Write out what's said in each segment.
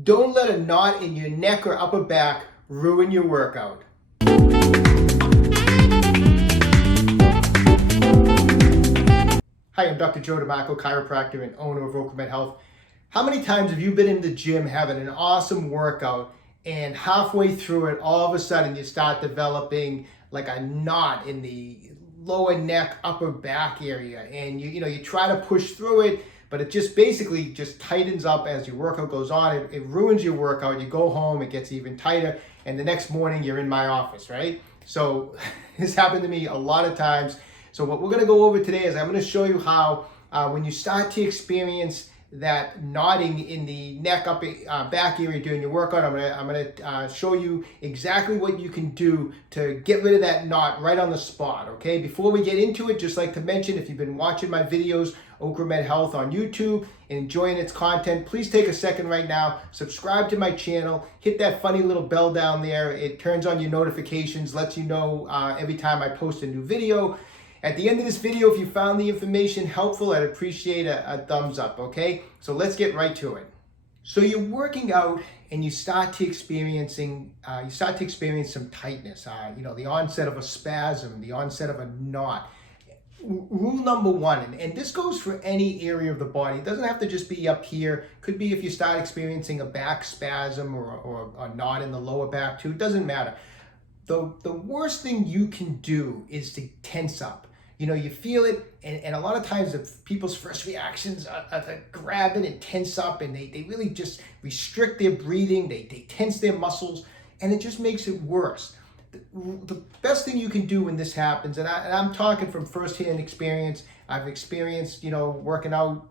Don't let a knot in your neck or upper back ruin your workout. Hi, I'm Dr. Joe DeMarco, chiropractor and owner of OcraMed Health. How many times have you been in the gym having an awesome workout and halfway through it, all of a sudden you start developing like a knot in the lower neck, upper back area, and you try to push through it, but it just basically just tightens up as your workout goes on. It ruins your workout. You go home, it gets even tighter, and the next morning you're in my office, right? So this happened to me a lot of times. So what we're going to go over today is I'm going to show you how when you start to experience that knotting in the neck, back area during your workout, I'm gonna show you exactly what you can do to get rid of that knot right on the spot. Okay, before we get into it, just like to mention, if you've been watching my videos, OcraMed Health on YouTube, and enjoying its content, please take a second right now, subscribe to my channel, hit that funny little bell down there. It turns on your notifications, lets you know every time I post a new video. At the end of this video, if you found the information helpful, I'd appreciate a thumbs up, okay? So let's get right to it. So you're working out and you start to experience some tightness, the onset of a spasm, the onset of a knot. Rule number one, and this goes for any area of the body. It doesn't have to just be up here. Could be if you start experiencing a back spasm or a knot in the lower back too. It doesn't matter. The worst thing you can do is to tense up. You feel it, and a lot of times people's first reactions are to grab it and tense up, and they really just restrict their breathing, they tense their muscles, and it just makes it worse. The best thing you can do when this happens, and I'm talking from firsthand experience, I've experienced, working out,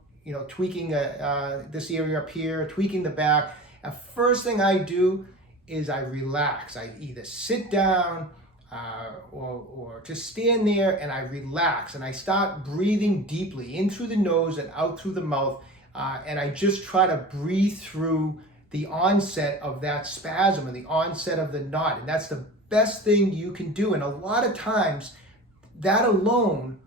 tweaking this area up here, tweaking the back. The first thing I do is I relax. I either sit down, or just stand there and I relax and I start breathing deeply in through the nose and out through the mouth, and I just try to breathe through the onset of that spasm and the onset of the knot, and that's the best thing you can do. And a lot of times that alone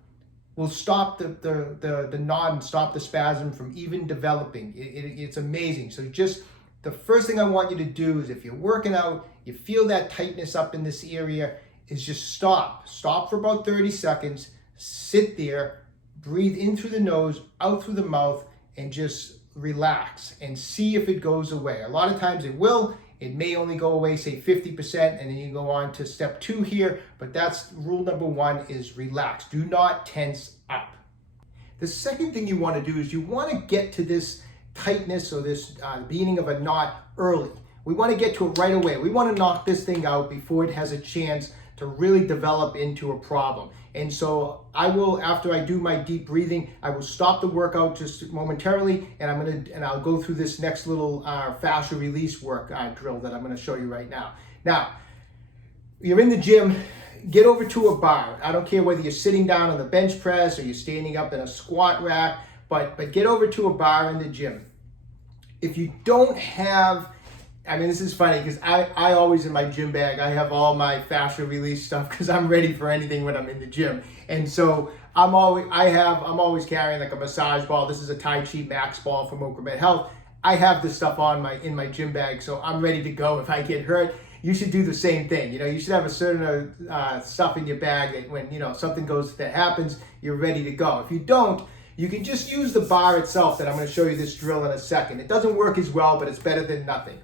will stop the knot and stop the spasm from even developing. It's amazing. So just the first thing I want you to do is, if you're working out, you feel that tightness up in this area, is just stop for about 30 seconds, sit there, breathe in through the nose, out through the mouth, and just relax and see if it goes away. A lot of times it will. It may only go away, say 50%, and then you go on to step 2 here, but that's rule number 1, is relax. Do not tense up. The second thing you want to do is you want to get to this tightness or this beginning of a knot early. We want to get to it right away. We want to knock this thing out before it has a chance to really develop into a problem. And so I will, after I do my deep breathing, I will stop the workout just momentarily, and I'll go through this next little fascia release work drill that I'm going to show you right now. Now, you're in the gym, get over to a bar. I don't care whether you're sitting down on the bench press or you're standing up in a squat rack, but get over to a bar in the gym. If you don't have, this is funny because I always, in my gym bag, I have all my fascia release stuff because I'm ready for anything when I'm in the gym. And so I'm always carrying like a massage ball. This is a Tai Chi Max ball from OcraMed Health. I have this stuff in my gym bag, so I'm ready to go if I get hurt. You should do the same thing. You should have a certain stuff in your bag that when something that happens, you're ready to go. If you don't, you can just use the bar itself that I'm going to show you this drill in a second. It doesn't work as well, but it's better than nothing.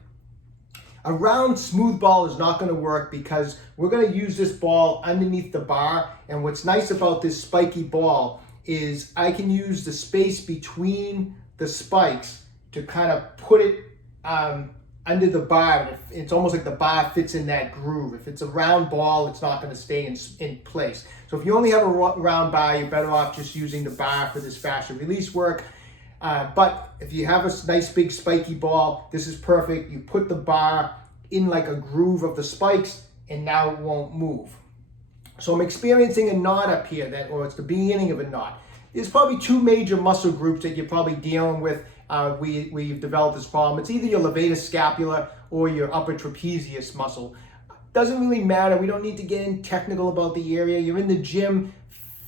A round smooth ball is not going to work because we're going to use this ball underneath the bar. And what's nice about this spiky ball is I can use the space between the spikes to kind of put it under the bar. It's almost like the bar fits in that groove. If it's a round ball, it's not going to stay in place. So if you only have a round bar, you're better off just using the bar for this fascia release work. But if you have a nice big spiky ball, this is perfect. You put the bar in like a groove of the spikes, and now it won't move. So I'm experiencing a knot up here, or it's the beginning of a knot. There's probably 2 major muscle groups that you're probably dealing with where you've developed this problem. It's either your levator scapula or your upper trapezius muscle. Doesn't really matter. We don't need to get in technical about the area. You're in the gym.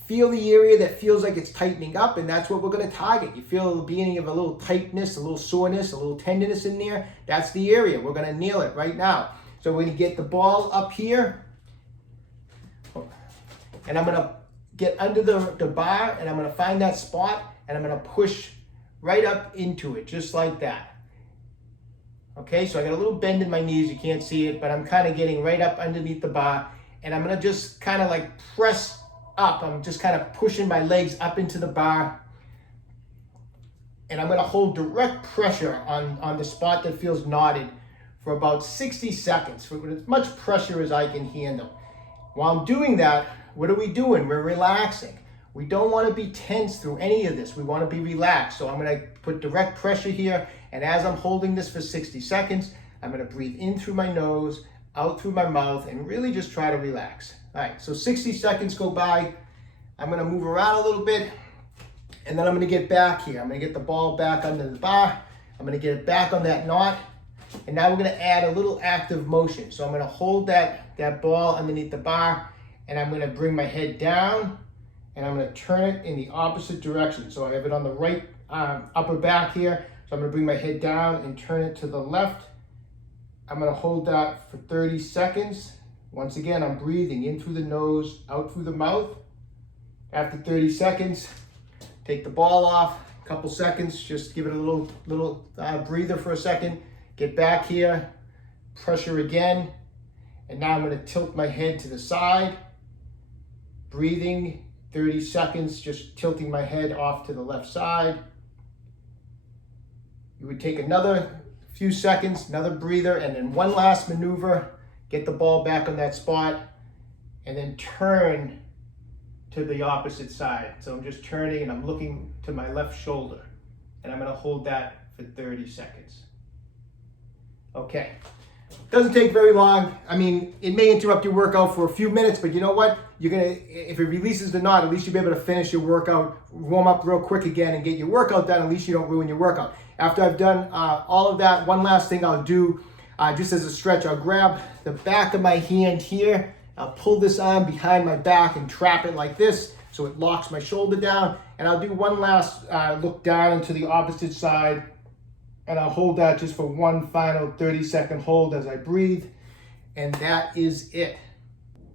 feel the area that feels like it's tightening up, and that's what we're going to target. You feel the beginning of a little tightness, a little soreness, a little tenderness in there. That's the area. We're going to nail it right now. So we're going to get the ball up here, and I'm going to get under the bar, and I'm going to find that spot, and I'm going to push right up into it, just like that. Okay, so I got a little bend in my knees. You can't see it, but I'm kind of getting right up underneath the bar, and I'm going to just kind of like press up. I'm just kind of pushing my legs up into the bar, and I'm going to hold direct pressure on the spot that feels knotted for about 60 seconds, for as much pressure as I can handle. While I'm doing that, what are we doing? We're relaxing. We don't want to be tense through any of this. We want to be relaxed. So I'm going to put direct pressure here, and as I'm holding this for 60 seconds, I'm going to breathe in through my nose, out through my mouth, and really just try to relax. All right, so 60 seconds go by. I'm going to move around a little bit, and then I'm going to get back here. I'm going to get the ball back under the bar. I'm going to get it back on that knot, and now we're going to add a little active motion. So I'm going to hold that ball underneath the bar, and I'm going to bring my head down, and I'm going to turn it in the opposite direction. So I have it on the right upper back here. So I'm going to bring my head down and turn it to the left. I'm going to hold that for 30 seconds. Once again, I'm breathing in through the nose, out through the mouth. After 30 seconds, take the ball off, a couple seconds, just give it a little breather for a second. Get back here, pressure again, and now I'm going to tilt my head to the side, breathing, 30 seconds, just tilting my head off to the left side. You would take another few seconds, another breather, and then one last maneuver, get the ball back on that spot, and then turn to the opposite side. So I'm just turning and I'm looking to my left shoulder, and I'm going to hold that for 30 seconds. Okay, doesn't take very long. I mean, it may interrupt your workout for a few minutes, but you know what? If it releases the knot, at least you'll be able to finish your workout, warm up real quick again, and get your workout done. At least you don't ruin your workout. After I've done all of that, one last thing I'll do, just as a stretch, I'll grab the back of my hand here. I'll pull this arm behind my back and trap it like this, so it locks my shoulder down. And I'll do one last look down into the opposite side, and I'll hold that just for one final 30-second hold as I breathe, and that is it.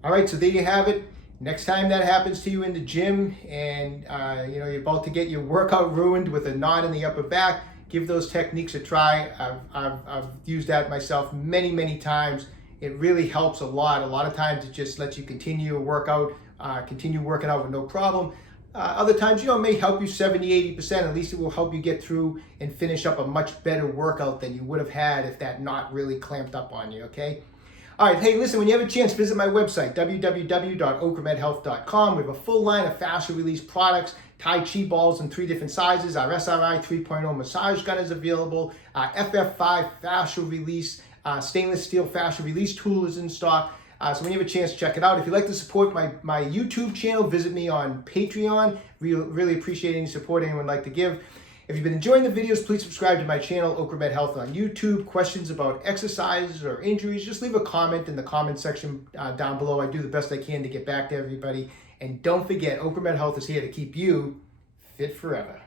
All right, so there you have it. Next time that happens to you in the gym, and you're about to get your workout ruined with a knot in the upper back, give those techniques a try. I've used that myself many times. It really helps a lot. A lot of times it just lets you continue your workout, continue working out with no problem. Other times, it may help you 70-80%. At least it will help you get through and finish up a much better workout than you would have had if that knot really clamped up on you, okay? All right, hey, listen, when you have a chance, visit my website, www.OcraMedHealth.com. We have a full line of fascia release products, Tai Chi balls in 3 different sizes. Our SRI 3.0 massage gun is available. FF5 fascia release, stainless steel fascia release tool is in stock. So when you have a chance, check it out. If you'd like to support my YouTube channel, visit me on Patreon. Really appreciate any support anyone would like to give. If you've been enjoying the videos, please subscribe to my channel, OcraMed Health on YouTube. Questions about exercises or injuries, just leave a comment in the comment section down below. I do the best I can to get back to everybody. And don't forget, OcraMed Health is here to keep you fit forever.